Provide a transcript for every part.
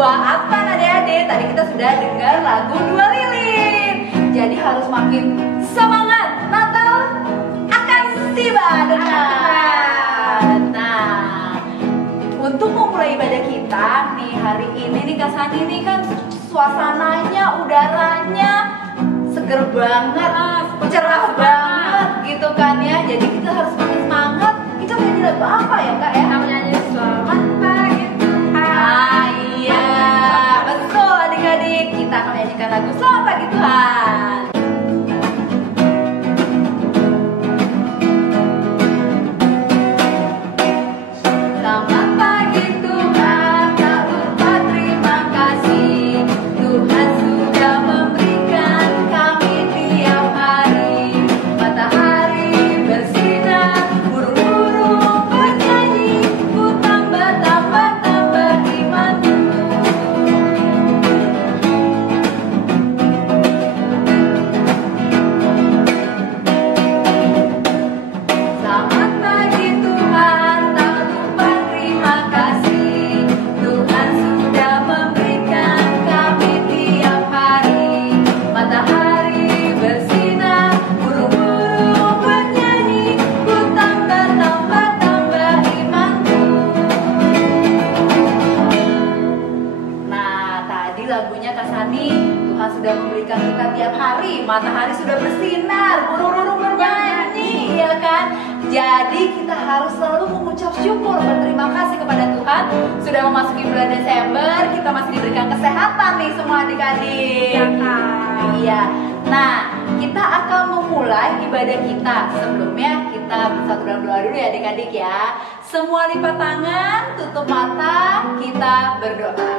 Dua Advent adik-adik. Tadi kita sudah dengar lagu Dua Lilin. Jadi harus makin semangat, Natal akan tiba dekat. Nah, untuk memulai ibadah kita nih hari ini nih Kak Sani nih kan suasananya, udaranya seger banget, cerah banget gitu kan ya. Jadi kita harus makin semangat. Kita nyanyi lagu apa ya Kak ya? Kita nyanyi Selamat Pagi Tuhan. Iya, betul adik-adik. Kita akan menyanyikan lagu Selamat Pagi Tuhan. Selamat pagi Tuhan, tak lupa terima kasih. Tuhan sudah memberikan kami tiap hari. Matahari bersinar, burung-burung bernyanyi, ku tambah imanku. Selamat pagi Tuhan, tak lupa terima kasih. Tuhan sudah memberikan kami tiap hari. Matahari bersinar, burung-burung bernyanyi, ku tambah imanku. Nah, tadi lagunya Kak Sani, Tuhan sudah memberikan kita tiap hari. Matahari sudah bersinar, burung-burung bernyanyi, ya kan? Jadi kita harus selalu mengucap syukur, berterima kasih kepada Tuhan. Sudah memasuki bulan Desember, kita masih diberikan kesehatan nih semua adik-adik. Iya, Kak. Iya. Nah, kita akan memulai ibadah kita. Sebelumnya kita bersatu dalam doa dulu ya adik-adik ya. Semua lipat tangan, tutup mata, kita berdoa.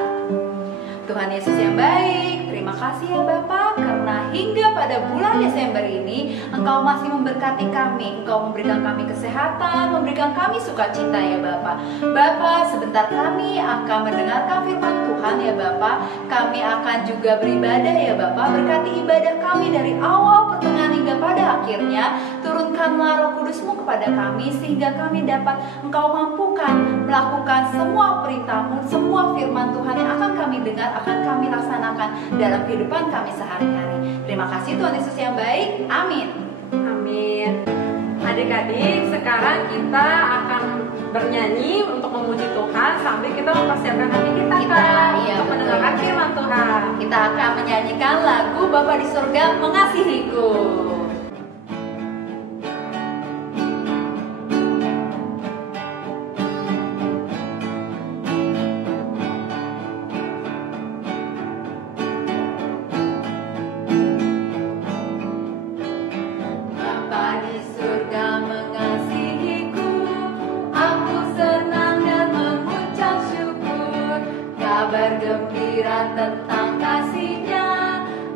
Tuhan Yesus yang baik, terima kasih ya Bapa, karena hingga pada bulan Desember ini Engkau masih memberkati kami. Engkau memberikan kami kesehatan, memberikan kami sukacita ya Bapa. Bapa, sebentar kami akan mendengarkan firman Tuhan ya Bapa. Kami akan juga beribadah ya Bapa. Berkati ibadah kami dari awal, pertengahan hingga pada akhirnya. Turunkanlah Roh Kudus-Mu kepada kami sehingga kami dapat Engkau mampukan melakukan semua perintah-Mu, semua firman Tuhan yang akan kami dengar, akan kami laksanakan dalam kehidupan kami sehari-hari. Terima kasih Tuhan Yesus yang baik. Amin. Amin. Adik-adik, sekarang kita akan bernyanyi untuk memuji Tuhan sambil kita mempersiapkan hati kita, Kak, iya, untuk mendengarkan firman Tuhan. Kita akan menyanyikan lagu Bapa di Surga Mengasihiku. Bapa di surga mengasihiku, aku senang dan mengucap syukur. Kabar gembira tentang kasih-Nya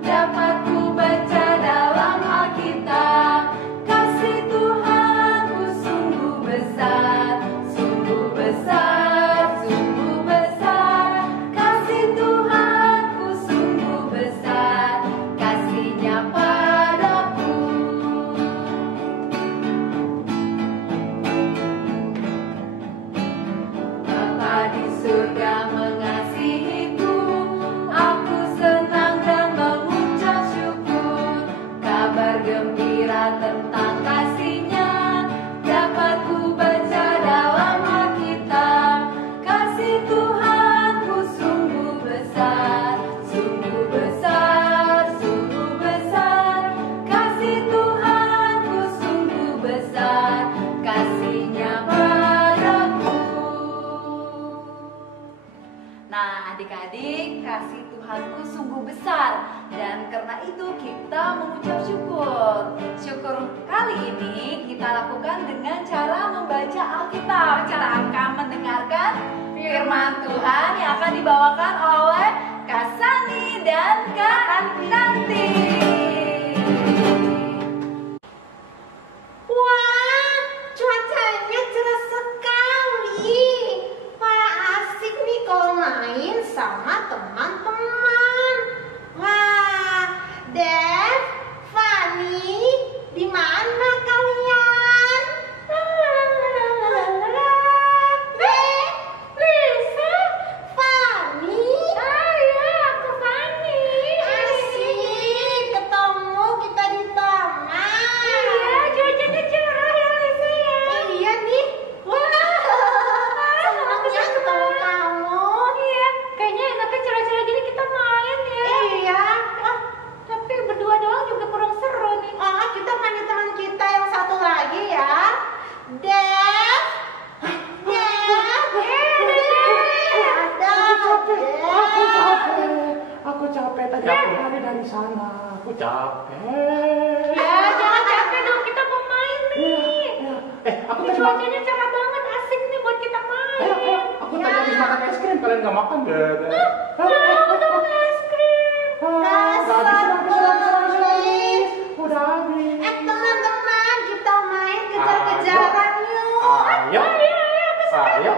dapat ku baca dalam Alkitab. Kasih Tuhanku sungguh besar, sungguh besar, sungguh besar. Kasih Tuhanku sungguh besar, kasih-Nya padaku. Bapa di surga mengasihiku, aku senang dan mengucap syukur. Kabar gembira tentang kasih-Nya dapat ku baca dalam Alkitab. Kasih Tuhanku sungguh besar, sungguh besar, sungguh besar. Kasih Tuhanku sungguh besar, kasih-Nya padaku. Nah, adik-adik, kasih Tuhanku sungguh besar. Dan karena itu kita mengucap syukur. Syukur kali ini kita lakukan dengan cara membaca Alkitab. Kita akan mendengarkan firman Tuhan yang akan dibawakan oleh Kak Sani dan Kak Nanti. Wah, cuacanya cerah sekali. Wah, asik nih kalau main sama teman-teman. Wah, Dev, Fanny, di mana kalian? Dev, Lisa, Fanny, tadi aku lari dari sana. Aku capek. Ya, jangan capek dong, kita mau main nih. Iya. Aku Ini tadi cuacanya cerah banget, asik nih buat kita main. Ayo. Aku tadi habis makan es krim, kalian nggak makan deh. Udah makan es krim. Habis. Udah habis. Teman-teman, kita main kejar-kejaran yuk. Ayo.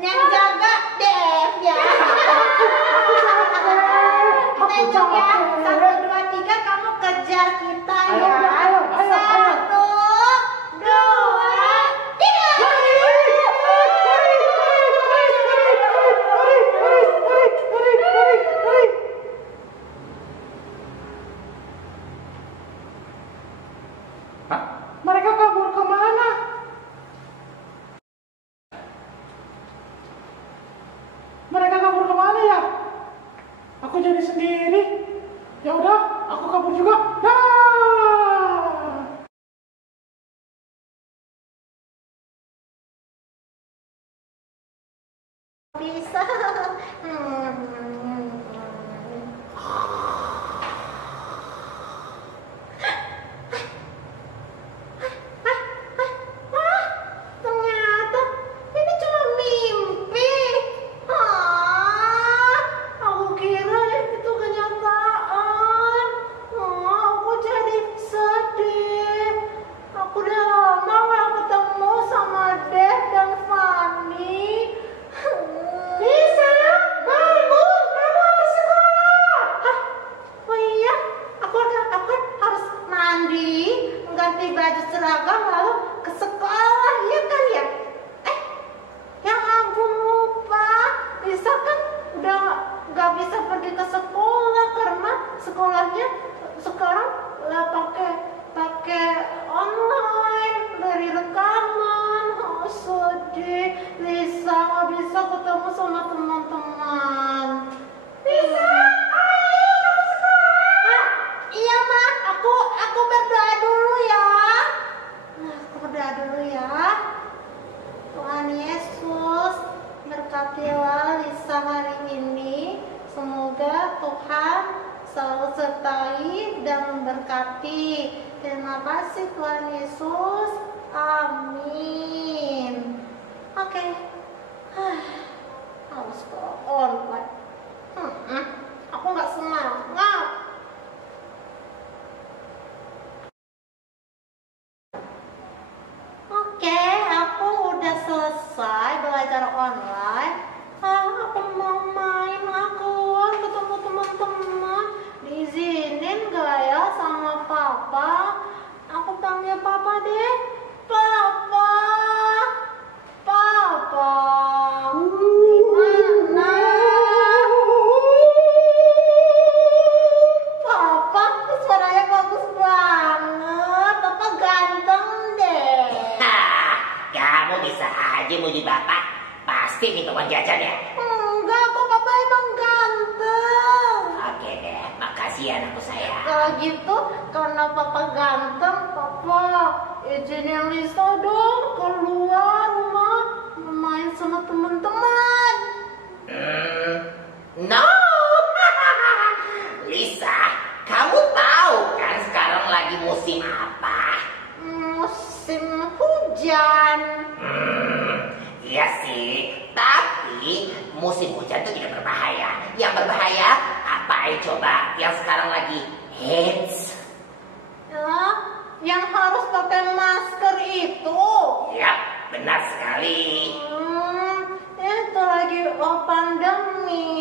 Yang jaga Dev ya. Nengok ya, 1, 2, 3 kamu kejar kita ya. Ayo. 1, 2, 3. Hah? Mereka kabur kemana? Mereka kabur kemana ya? Aku jadi sendiri. Ya udah, aku kabur juga. Ya. Bisa. Ternyata ini cuma mimpi. Aku kira itu kenyataan. Aku jadi sedih. Aku udah lama gak ketemu sama Dev dan Fanny. Lisa, bangun, kamu harus sekolah. Oh iya, aku kan harus mandi, ganti baju seragam lalu ke sekolah, iya kan ya? Yang aku lupa, Lisa kan udah nggak bisa pergi ke sekolah karena sekolahnya sekarang pakai online dari rekaman. Oh, sedih, Lisa nggak bisa ketemu sama teman-teman. Lisa, ayo kamu sekolah. Iya mah, aku berdoa dulu ya. Aku berdoa dulu ya. Tuhan Yesus, berkatilah Lisa hari ini. Semoga Tuhan selalu sertai dan memberkati. Terima kasih Tuhan Yesus. Amin. Oke. Harus ke online. Aku nggak semangat. Oke, aku udah selesai belajar online. Aku mau main, aku ketemu teman-teman. Diizinin gak ya sama papa? Aku panggil papa deh. Papa. Dimana? Papa, suaranya bagus banget. Papa ganteng deh. Kamu bisa aja muji bapak. Pasti minta uang jajan ya. Enggak, kok papa emang ganteng. Oke deh, makasih ya anakku sayang. Kalau gitu, karena papa ganteng, papa izinin Lisa dong keluar rumah main sama teman-teman. No. Lisa, kamu tahu kan sekarang lagi musim apa? Musim hujan. Iya sih, tapi musim hujan itu tidak berbahaya. Yang berbahaya apa aja coba yang sekarang lagi hits? Ya, yang harus pakai masker itu. Yap, benar sekali. Itu lagi pandemi.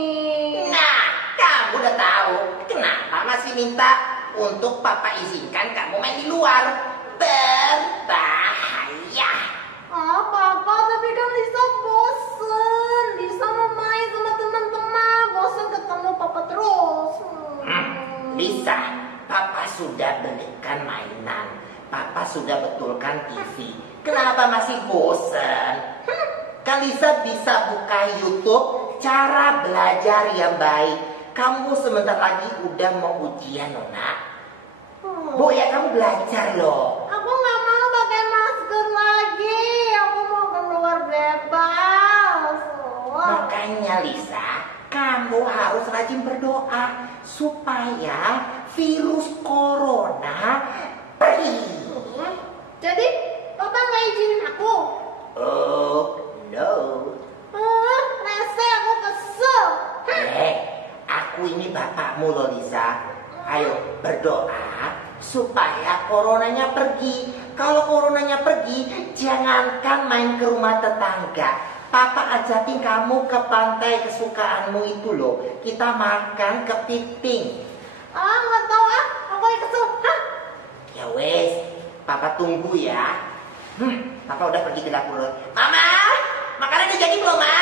Nah, kamu udah tahu kenapa masih minta untuk papa izinkan kamu main di luar? Berbahaya. Papa, tapi kan Lisa bosen. Lisa mau main sama teman-teman. Bosen ketemu papa terus. Lisa, papa sudah belikan mainan. Papa sudah betulkan TV. Kenapa masih bosen? Kan Lisa bisa buka YouTube cara belajar yang baik. Kamu sebentar lagi udah mau ujian, Nona. Bu, ya kamu belajar loh. Aku nggak mau pakai masker lagi. Aku mau keluar bebas. Makanya Lisa, kamu selalu harus rajin berdoa supaya virus corona pergi. Jadi Papa nggak izinin aku? Oh, no. Rese, aku kesel. Aku ini bapakmu loh, Lisa. Ayo berdoa supaya coronanya pergi. Kalau coronanya pergi, jangankan main ke rumah tetangga. Papa ajakin kamu ke pantai kesukaanmu itu loh. Kita makan kepiting. Nggak tahu aku lagi kesel. Ya wes, Papa tunggu ya. Papa udah pergi ke dapur. Mama, makanan udah jadi belum, Ma?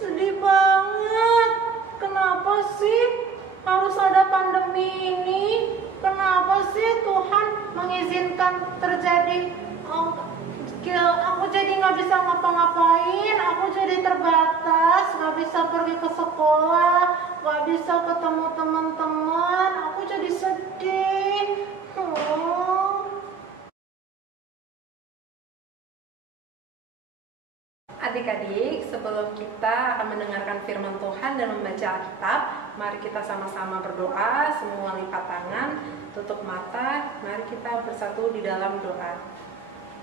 Sedih banget. Kenapa sih harus ada pandemi ini? Kenapa sih Tuhan mengizinkan terjadi? Aku jadi nggak bisa ngapa-ngapain. Aku jadi terbatas, nggak bisa pergi ke sekolah, nggak bisa ketemu teman-teman. Aku jadi sedih. Adik-adik, sebelum kita akan mendengarkan firman Tuhan dan membaca Alkitab, mari kita sama-sama berdoa, semua lipat tangan, tutup mata, mari kita bersatu di dalam doa.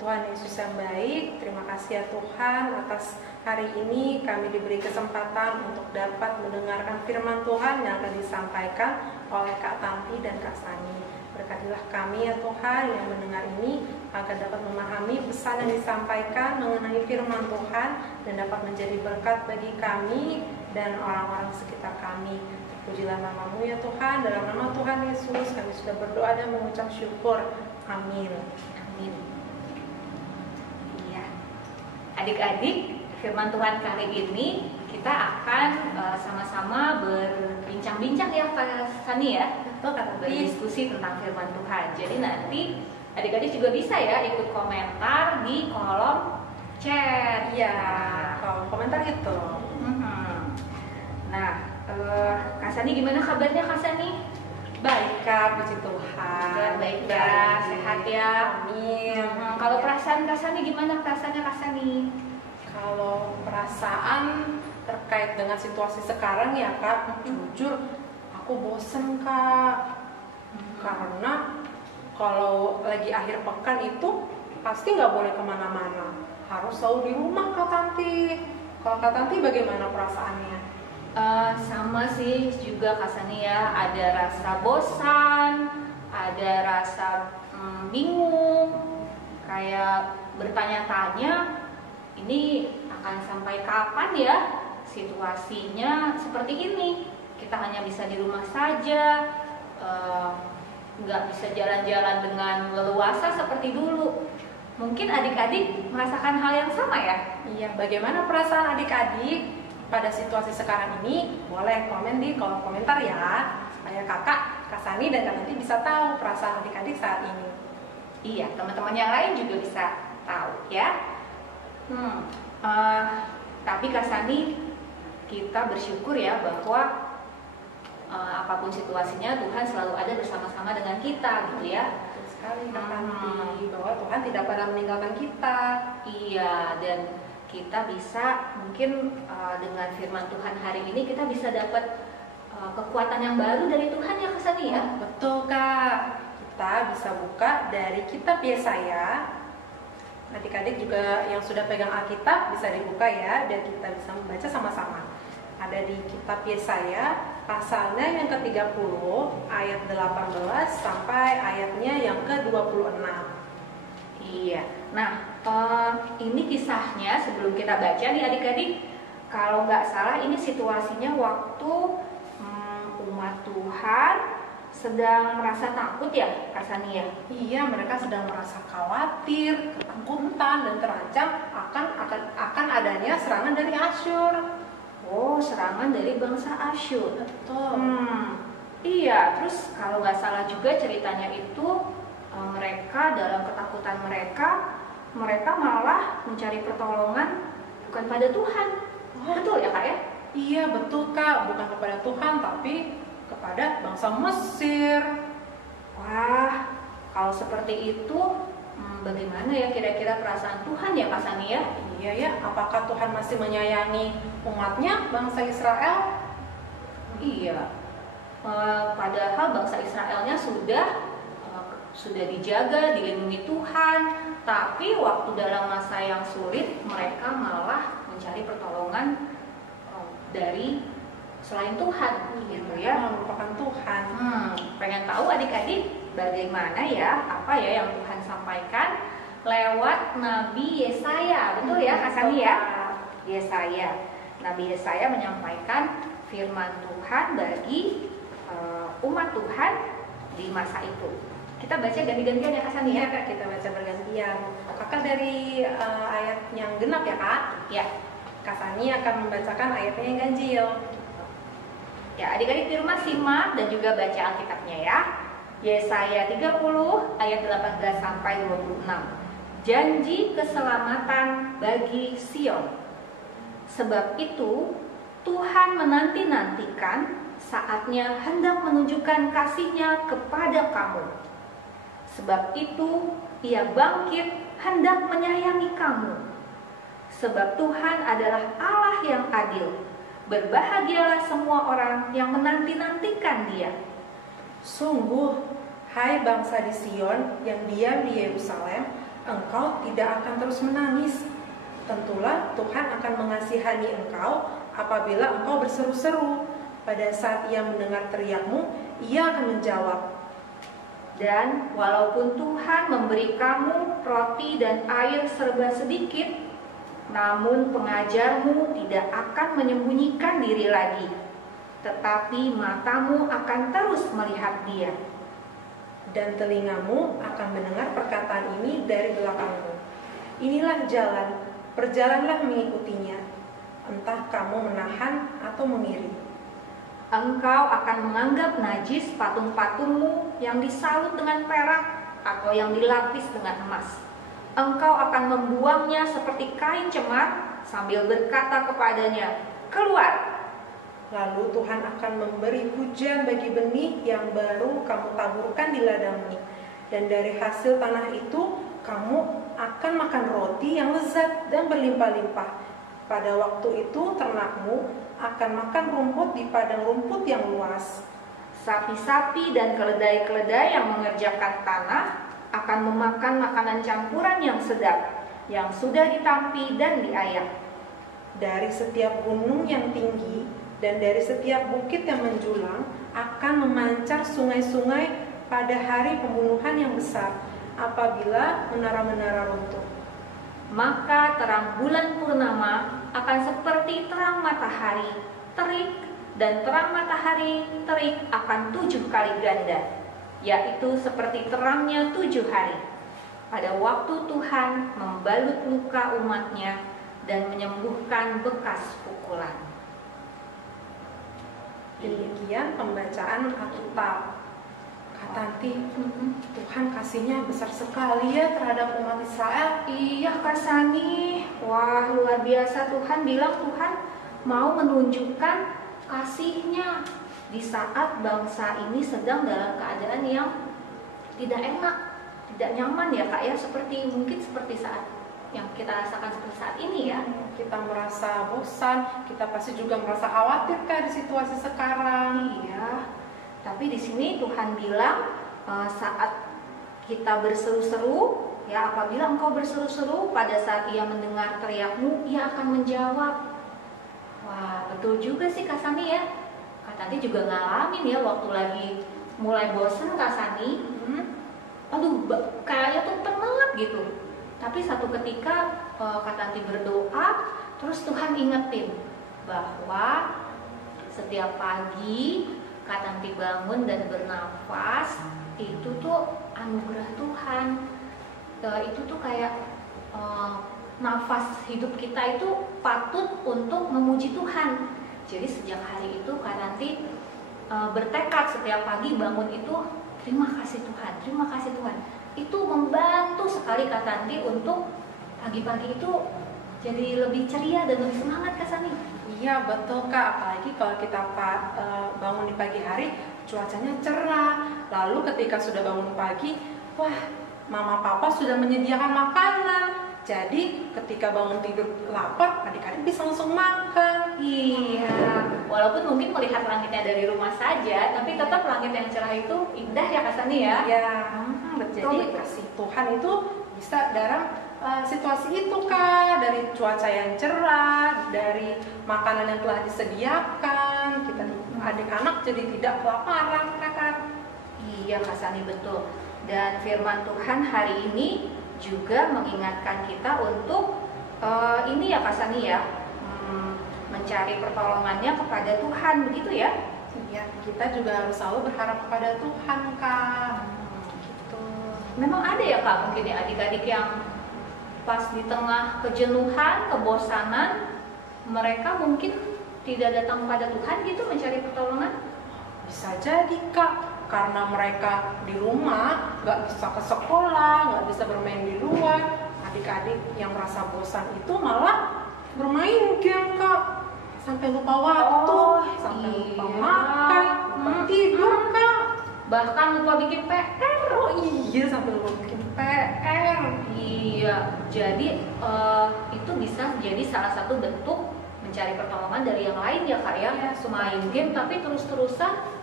Tuhan Yesus yang baik, terima kasih ya Tuhan atas hari ini kami diberi kesempatan untuk dapat mendengarkan firman Tuhan yang akan disampaikan oleh Kak Tanti dan Kak Sani. Berkatilah kami ya Tuhan yang mendengar ini agar dapat memahami pesan yang disampaikan mengenai firman Tuhan dan dapat menjadi berkat bagi kami dan orang-orang sekitar kami. Terpujilah nama-Mu ya Tuhan, dalam nama Tuhan Yesus kami sudah berdoa dan mengucap syukur. Amin. Amin. Iya. Adik-adik, firman Tuhan kali ini kita akan sama-sama berbincang-bincang ya Kak Sani ya. Betul, Kak Tanti. Berdiskusi tentang firman Tuhan. Jadi nanti adik-adik juga bisa ya ikut komentar di kolom chat. Iya, kolom komentar itu. Nah, Kak Sani gimana kabarnya Kak Sani? Baik Kak, puji Tuhan. Ya, baik ya, sehat ya. Amin. Kalau perasaan Kak Sani gimana perasaannya Kak Sani? Kalau perasaan terkait dengan situasi sekarang ya Kak, jujur aku bosen Kak. Karena kalau lagi akhir pekan itu pasti nggak boleh kemana-mana, harus selalu di rumah Kak Tanti. Kalau Kak Tanti bagaimana perasaannya? Sama sih juga Kak Sani ya, ada rasa bosan, ada rasa bingung, kayak bertanya-tanya ini akan sampai kapan ya situasinya seperti ini. Kita hanya bisa di rumah saja, nggak bisa jalan-jalan dengan leluasa seperti dulu. Mungkin adik-adik merasakan hal yang sama ya? Iya, bagaimana perasaan adik-adik pada situasi sekarang ini? Boleh komen di kolom komentar ya, supaya kakak, Kak Sani dan Kak Tanti bisa tahu perasaan adik-adik saat ini. Iya, teman-teman yang lain juga bisa tahu ya. Tapi Kak Sani, kita bersyukur ya bahwa apapun situasinya Tuhan selalu ada bersama-sama dengan kita gitu ya. Betul sekali Kak Tanti, bahwa Tuhan tidak pernah meninggalkan kita. Iya, dan kita bisa mungkin dengan firman Tuhan hari ini kita bisa dapat kekuatan yang baru dari Tuhan ya Kak Sani ya. Betul Kak, kita bisa buka dari kitab Yesaya. Adik-adik juga yang sudah pegang Alkitab bisa dibuka ya, dan kita bisa membaca sama-sama. Ada di kitab Yesaya, pasalnya yang ke-30, ayat 18 sampai ayatnya yang ke-26. Iya, nah ini kisahnya sebelum kita baca nih adik-adik. Kalau nggak salah ini situasinya waktu umat Tuhan sedang merasa takut ya Kak Sani ya? Iya, mereka sedang merasa khawatir, ketakutan, dan terancam akan adanya serangan dari Asyur. Oh, serangan dari bangsa Asyur. Betul. Iya, terus kalau nggak salah juga ceritanya itu mereka dalam ketakutan mereka malah mencari pertolongan bukan pada Tuhan. Betul ya Kak ya? Iya, betul Kak, bukan kepada Tuhan tapi kepada bangsa Mesir. Wah, kalau seperti itu Bagaimana ya kira-kira perasaan Tuhan ya Kak Sani ya? Iya ya, apakah Tuhan masih menyayangi umatnya, bangsa Israel? Iya, padahal bangsa Israelnya sudah dijaga, dilindungi Tuhan, tapi waktu dalam masa yang sulit mereka malah mencari pertolongan dari selain Tuhan, gitu ya. Merupakan Tuhan. Pengen tahu adik-adik bagaimana ya, apa ya yang Tuhan sampaikan lewat Nabi Yesaya, betul ya Kak Sani ya? Yesaya, Nabi Yesaya menyampaikan firman Tuhan bagi umat Tuhan di masa itu. Kita baca ganti-gantian ya Kak Sani ya? Iya, kita baca bergantian. Kakak dari ayat yang genap ya Kak? Ya. Kak Sani akan membacakan ayatnya yang ganjil. Ya, adik-adik di rumah simak dan juga baca Alkitabnya ya. Yesaya 30 ayat 18 sampai 26. Janji keselamatan bagi Sion. Sebab itu Tuhan menanti-nantikan saatnya hendak menunjukkan kasih-Nya kepada kamu. Sebab itu Ia bangkit hendak menyayangi kamu. Sebab Tuhan adalah Allah yang adil. Berbahagialah semua orang yang menanti-nantikan Dia. Sungguh, hai bangsa di Sion yang diam di Yerusalem, engkau tidak akan terus menangis. Tentulah Tuhan akan mengasihani engkau apabila engkau berseru-seru. Pada saat Ia mendengar teriakmu, Ia akan menjawab. Dan walaupun Tuhan memberi kamu roti dan air serba sedikit, namun pengajarmu tidak akan menyembunyikan diri lagi, tetapi matamu akan terus melihat Dia. Dan telingamu akan mendengar perkataan ini dari belakangmu. Inilah jalan, berjalanlah mengikutinya, entah kamu menahan atau mengiri. Engkau akan menganggap najis patung-patungmu yang disalut dengan perak atau yang dilapis dengan emas. Engkau akan membuangnya seperti kain cemar sambil berkata kepadanya, keluar. Lalu Tuhan akan memberi hujan bagi benih yang baru kamu taburkan di ladangmu. Dan dari hasil tanah itu kamu akan makan roti yang lezat dan berlimpah-limpah. Pada waktu itu ternakmu akan makan rumput di padang rumput yang luas. Sapi-sapi dan keledai-keledai yang mengerjakan tanah akan memakan makanan campuran yang sedap, yang sudah ditampi dan diayak. Dari setiap gunung yang tinggi dan dari setiap bukit yang menjulang akan memancar sungai-sungai pada hari pembunuhan yang besar, apabila menara-menara runtuh. Maka terang bulan purnama akan seperti terang matahari terik, dan terang matahari terik akan 7 kali ganda, yaitu seperti terangnya 7 hari. Pada waktu Tuhan membalut luka umatnya dan menyembuhkan bekas pukulan. Demikian pembacaan Alkitab. Kak Tanti, Tuhan kasihnya besar sekali ya terhadap umat Israel. Iya Kak Sani, wah luar biasa. Tuhan bilang Tuhan mau menunjukkan kasih-Nya di saat bangsa ini sedang dalam keadaan yang tidak enak, tidak nyaman ya Kak ya, mungkin seperti saat yang kita rasakan seperti saat ini ya. Kita merasa bosan, kita pasti juga merasa khawatir Kak di situasi sekarang. Iya. Tapi di sini Tuhan bilang saat kita berseru-seru, ya apabila engkau berseru-seru, pada saat Ia mendengar teriakmu, Ia akan menjawab. Wah, betul juga sih Kak Sani ya. Kak Tanti juga ngalamin ya waktu lagi mulai bosen Kak Sani. Aduh, kayaknya tuh penat gitu. Tapi satu ketika Kak Tanti berdoa, terus Tuhan ingetin bahwa setiap pagi Kak Tanti bangun dan bernafas, itu tuh anugerah Tuhan. Itu tuh kayak nafas hidup kita itu patut untuk memuji Tuhan. Jadi sejak hari itu Kak Tanti bertekad setiap pagi bangun itu, terima kasih Tuhan, terima kasih Tuhan. Itu membantu sekali Kak Tanti untuk pagi-pagi itu jadi lebih ceria dan lebih semangat Kak Sani. Iya betul Kak, apalagi kalau kita bangun di pagi hari, cuacanya cerah. Lalu ketika sudah bangun pagi, wah mama papa sudah menyediakan makanan. Jadi ketika bangun tidur lapar, adik-adik bisa langsung makan. Iya, walaupun mungkin melihat langitnya dari rumah saja, tapi tetap langit yang cerah itu indah ya Kak Sani ya. Ya, betul. jadi kasih Tuhan itu bisa dalam situasi itu Kak, dari cuaca yang cerah, dari makanan yang telah disediakan, kita adik-anak jadi tidak kelaparan Kak. Iya Kak Sani, betul. Dan firman Tuhan hari ini juga mengingatkan kita untuk ini ya Kak Sani ya, mencari pertolongannya kepada Tuhan, begitu ya? Iya, kita juga harus selalu berharap kepada Tuhan Kak. Gitu. Memang ada ya Kak mungkin ya adik-adik yang pas di tengah kejenuhan, kebosanan, mereka mungkin tidak datang kepada Tuhan gitu mencari pertolongan? Bisa jadi Kak, karena mereka di rumah nggak bisa ke sekolah, nggak bisa bermain di luar. Adik-adik yang merasa bosan itu malah bermain game Kak, sampai lupa waktu, sampai lupa makan, lupa tidur Kak, Bahkan lupa bikin PR. oh iya sampai lupa bikin PR. Iya, jadi itu bisa jadi salah satu bentuk mencari pertolongan dari yang lain ya Kak ya. Iya, Main game tapi terus-terusan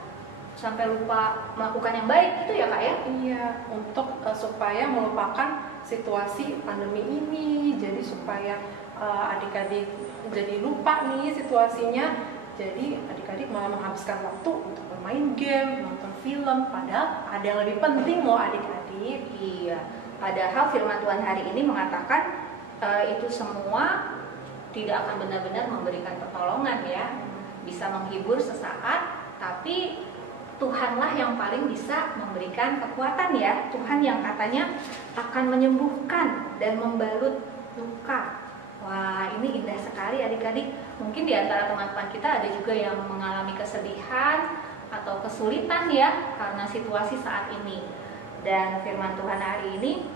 sampai lupa melakukan yang baik gitu ya Kak ya. Iya, untuk supaya melupakan situasi pandemi ini, jadi supaya adik-adik jadi lupa nih situasinya. Jadi adik-adik malah menghabiskan waktu untuk bermain game, nonton film, padahal ada yang lebih penting loh adik-adik. Iya, padahal firman Tuhan hari ini mengatakan itu semua tidak akan benar-benar memberikan pertolongan ya. Bisa menghibur sesaat, tapi Tuhanlah yang paling bisa memberikan kekuatan ya. Tuhan yang katanya akan menyembuhkan dan membalut luka. Wah, ini indah sekali adik-adik. Mungkin di antara teman-teman kita ada juga yang mengalami kesedihan atau kesulitan ya karena situasi saat ini. Dan firman Tuhan hari ini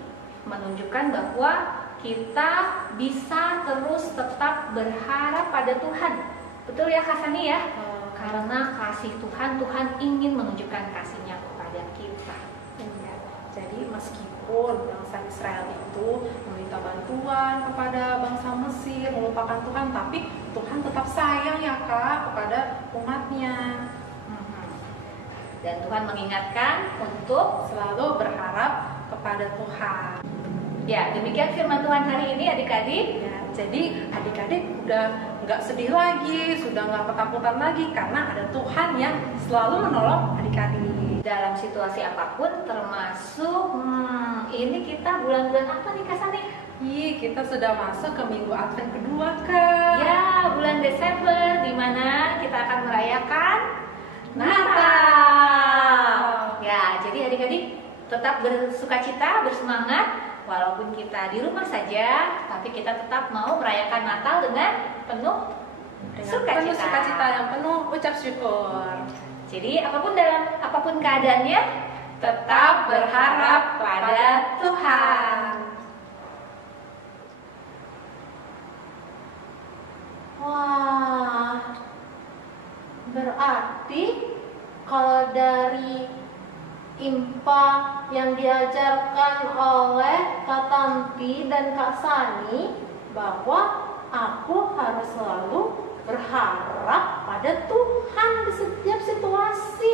menunjukkan bahwa kita bisa terus tetap berharap pada Tuhan. Betul ya Kak Sani ya? Karena kasih Tuhan, Tuhan ingin menunjukkan kasih-Nya kepada kita. Iya. Jadi meskipun bangsa Israel itu meminta bantuan kepada bangsa Mesir, melupakan Tuhan, tapi Tuhan tetap sayang ya Kak kepada umatnya. Dan Tuhan mengingatkan untuk Selalu berharap kepada Tuhan. ya, demikian firman Tuhan hari ini adik-adik. Ya, jadi adik-adik udah nggak sedih lagi, sudah nggak ketakutan lagi karena ada Tuhan yang selalu menolong adik-adik. Dalam situasi apapun, termasuk ini kita bulan-bulan apa nih Kak Sani? Kita sudah masuk ke minggu Advent kedua Kak. Ya, bulan Desember, di mana kita akan merayakan Natal. Ya, jadi adik-adik tetap bersukacita, bersemangat. Walaupun kita di rumah saja, tapi kita tetap mau merayakan Natal dengan penuh sukacita yang penuh ucap syukur. Jadi apapun keadaannya, tetap berharap pada Tuhan. Wah, berarti kalau dari IMPA yang diajarkan oleh Kak Tanti dan Kak Sani bahwa aku harus selalu berharap pada Tuhan di setiap situasi.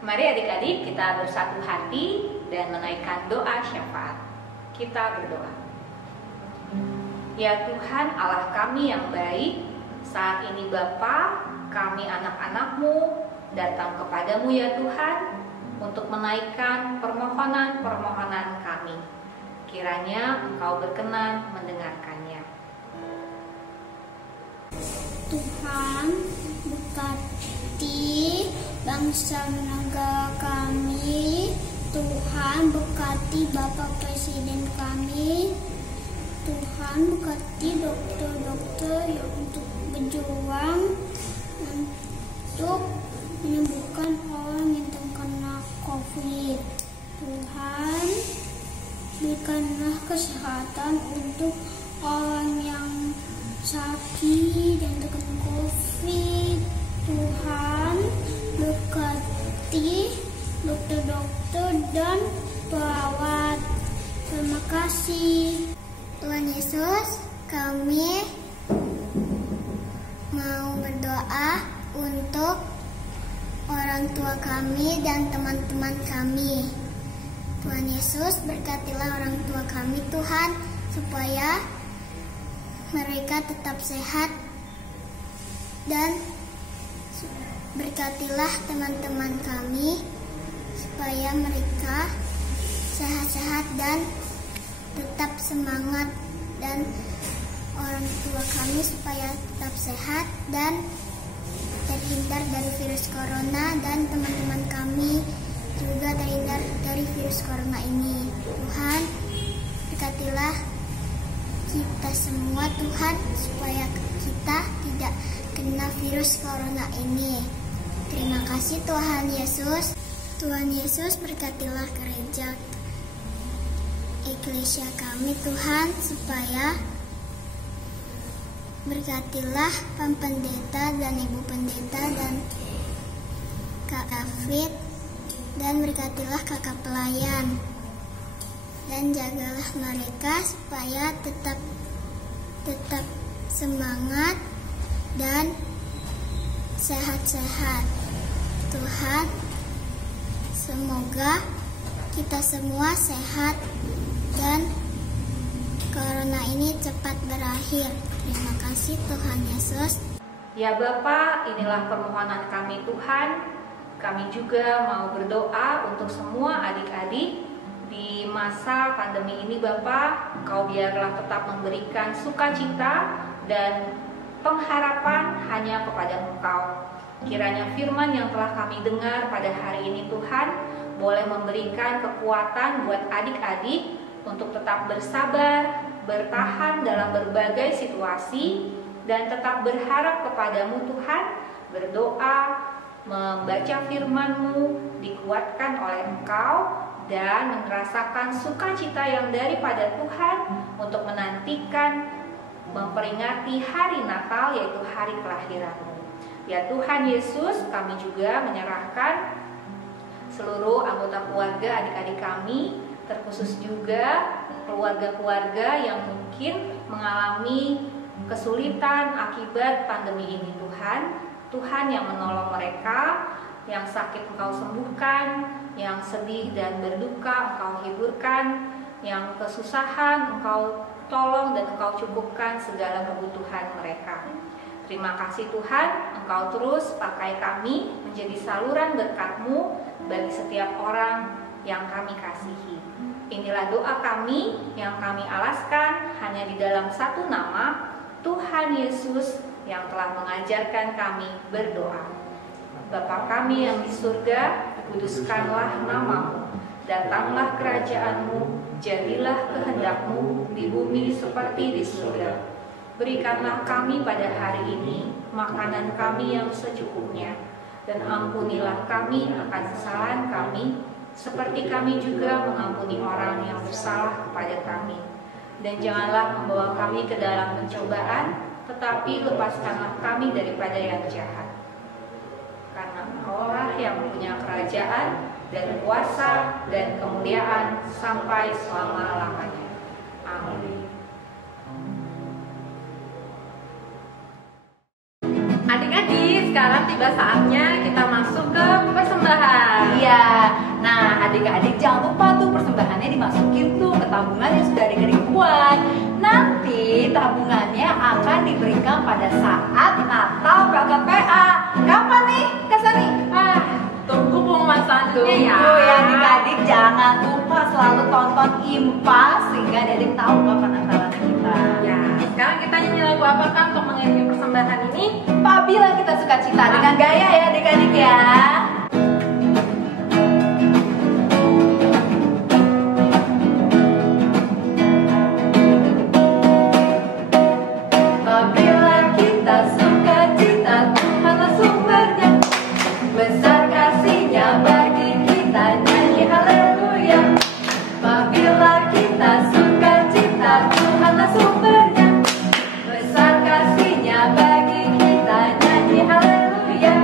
Mari adik-adik kita bersatu hati dan menaikkan doa syafaat. Kita berdoa. Ya Tuhan Allah kami yang baik, saat ini Bapa, kami anak-anak-Mu datang kepadamu ya Tuhan untuk menaikkan permohonan-permohonan kami. Kiranya Engkau berkenan mendengarkannya. Tuhan berkati bangsa negara kami. Tuhan berkati Bapak Presiden kami. Tuhan berkati dokter-dokter yang untuk berjuang untuk menyembuhkan orang yang terkena COVID. Tuhan, berikanlah kesehatan untuk orang yang sakit dan terkena COVID. Tuhan berkati dokter-dokter dan perawat. Terima kasih. Tuhan Yesus, kami mau berdoa untuk orang tua kami dan teman-teman kami. Tuhan Yesus, berkatilah orang tua kami Tuhan, supaya mereka tetap sehat, dan berkatilah teman-teman kami supaya mereka sehat-sehat dan tetap semangat, dan orang tua kami supaya tetap sehat dan terhindar dari virus corona, dan teman-teman kami juga terhindar dari virus corona ini. Tuhan, berkatilah kita semua Tuhan, supaya kita tidak kena virus corona ini. Terima kasih Tuhan Yesus. Tuhan Yesus, berkatilah gereja Eklesia kami Tuhan, supaya berkatilah Pak Pendeta dan Ibu Pendeta dan Kak David, dan berkatilah kakak pelayan, dan jagalah mereka supaya tetap semangat dan sehat-sehat. Tuhan, semoga kita semua sehat dan corona ini cepat berakhir. Terima kasih Tuhan Yesus. Ya Bapa, inilah permohonan kami Tuhan. Kami juga mau berdoa untuk semua adik-adik di masa pandemi ini Bapa. Engkau biarlah tetap memberikan sukacita dan pengharapan hanya kepada Engkau. Kiranya firman yang telah kami dengar pada hari ini Tuhan boleh memberikan kekuatan buat adik-adik untuk tetap bersabar, bertahan dalam berbagai situasi, dan tetap berharap kepadamu Tuhan, berdoa, membaca firman-Mu, dikuatkan oleh Engkau, dan merasakan sukacita yang daripada Tuhan untuk menantikan, memperingati hari Natal, yaitu hari kelahiran-Mu. Ya Tuhan Yesus, kami juga menyerahkan seluruh anggota keluarga adik-adik kami, terkhusus juga keluarga-keluarga yang mungkin mengalami kesulitan akibat pandemi ini Tuhan. Tuhan yang menolong mereka, yang sakit Engkau sembuhkan, yang sedih dan berduka Engkau hiburkan, yang kesusahan Engkau tolong dan Engkau cukupkan segala kebutuhan mereka. Terima kasih Tuhan, Engkau terus pakai kami menjadi saluran berkat-Mu bagi setiap orang yang kami kasihi. Inilah doa kami yang kami alaskan hanya di dalam satu nama, Tuhan Yesus yang telah mengajarkan kami berdoa. Bapa kami yang di surga, dikuduskanlah nama-Mu, datanglah kerajaan-Mu, jadilah kehendak-Mu di bumi seperti di surga. Berikanlah kami pada hari ini makanan kami yang secukupnya, dan ampunilah kami akan kesalahan kami, seperti kami juga mengampuni orang yang bersalah kepada kami. Dan janganlah membawa kami ke dalam pencobaan, tetapi lepaskanlah kami daripada yang jahat. Karena Engkau-lah yang punya kerajaan dan kuasa dan kemuliaan sampai selama-lamanya. Amin. Adik-adik, sekarang tiba saatnya kita masuk ke persembahan. Iya, nah adik-adik jangan lupa tuh persembahannya dimasukin tuh ke tabungan yang sudah adik-adik buat. Nanti tabungannya akan diberikan pada saat Natal PKPA. Kapan nih, Kak Sani? Tunggu pengumumannya ya. Tunggu ya adik-adik, jangan lupa selalu tonton Impas sehingga adik-adik tahu kapan Natalannya kita. Ya, sekarang kita nyanyi lagu apakah untuk mengiringi persembahan ini? Apabila kita suka cita dengan gaya ya adik-adik ya. Apabila kita suka cita, Tuhanlah sumbernya. Besar kasih-Nya bagi kita, nyanyi haleluya. Apabila kita suka cita, Tuhanlah sumbernya. Besar kasih-Nya bagi kita, nyanyi haleluya.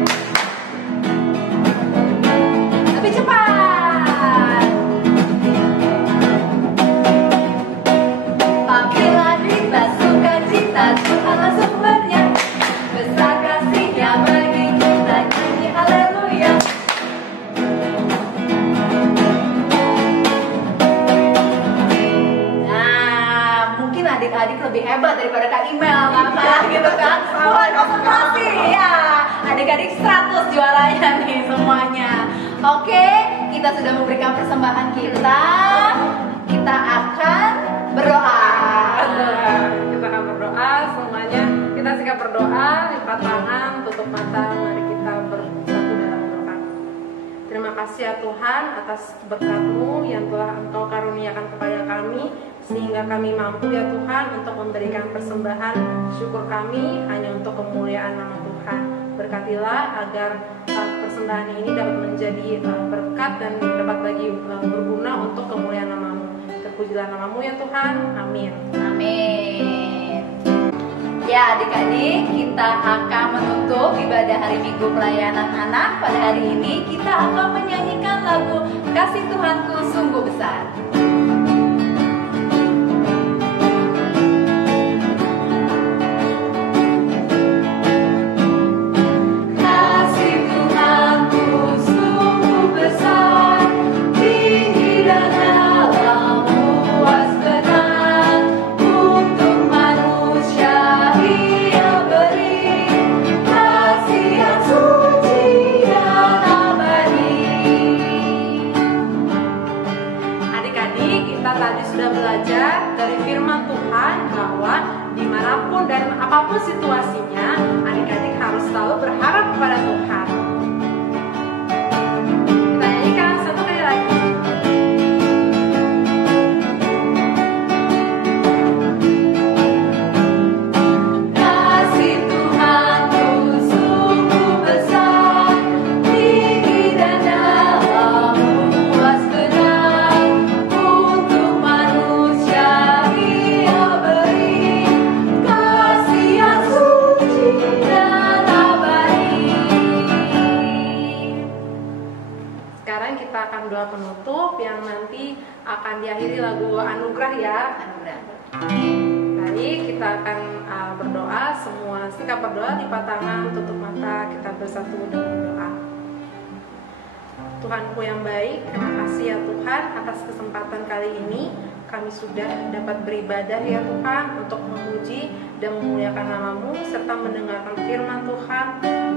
daripada Kak email apa gitu kan. Mulai konsentrasi ya. Adik-adik 100 juaranya nih semuanya. Oke, kita sudah memberikan persembahan kita. Kita akan berdoa. Kita akan berdoa semuanya. Kita siap berdoa, lipat tangan, tutup mata, mari kita bersatu dalam doa. Terima kasih ya Tuhan atas berkat-Mu yang telah Engkau karuniakan kepada kami, sehingga kami mampu ya Tuhan untuk memberikan persembahan syukur kami hanya untuk kemuliaan nama Tuhan. Berkatilah agar persembahan ini dapat menjadi berkat dan dapat bagi berguna untuk kemuliaan nama-Mu. Terpujilah nama-Mu ya Tuhan. Amin. Amin. Ya adik-adik, kita akan menutup ibadah hari Minggu pelayanan anak. Pada hari ini kita akan menyanyikan lagu Kasih Tuhanku Sungguh Besar. Apapun situasinya, adik-adik harus selalu berharap kepada Tuhan. Kita nyanyikan satu kali lagi. Kasih Tuhanku sungguh besar, tinggi dan dalam, luas benar, untuk manusia Ia beri. Sekarang kita akan doa penutup yang nanti akan diakhiri lagu anugerah ya. Anugerah. Baik, kita akan berdoa semua. Sikap berdoa, lipat tangan, tutup mata, kita bersatu dalam doa. Tuhanku yang baik, terima kasih ya Tuhan atas kesempatan kali ini. Kami sudah dapat beribadah ya Tuhan untuk memuji dan memuliakan nama-Mu serta mendengarkan firman Tuhan,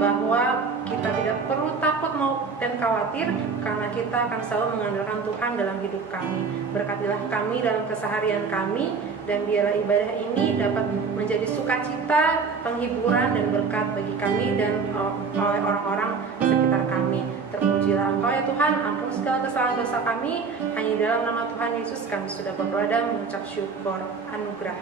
bahwa kita tidak perlu takut dan khawatir karena kita akan selalu mengandalkan Tuhan dalam hidup kami. Berkatilah kami dalam keseharian kami, dan biarlah ibadah ini dapat menjadi sukacita, penghiburan dan berkat bagi kami dan oleh orang-orang sekitar kami. Terpujilah Engkau ya Tuhan, ampun segala kesalahan dosa kami. Hanya dalam nama Tuhan Yesus kami sudah berdoa dan mengucap syukur. Anugerah.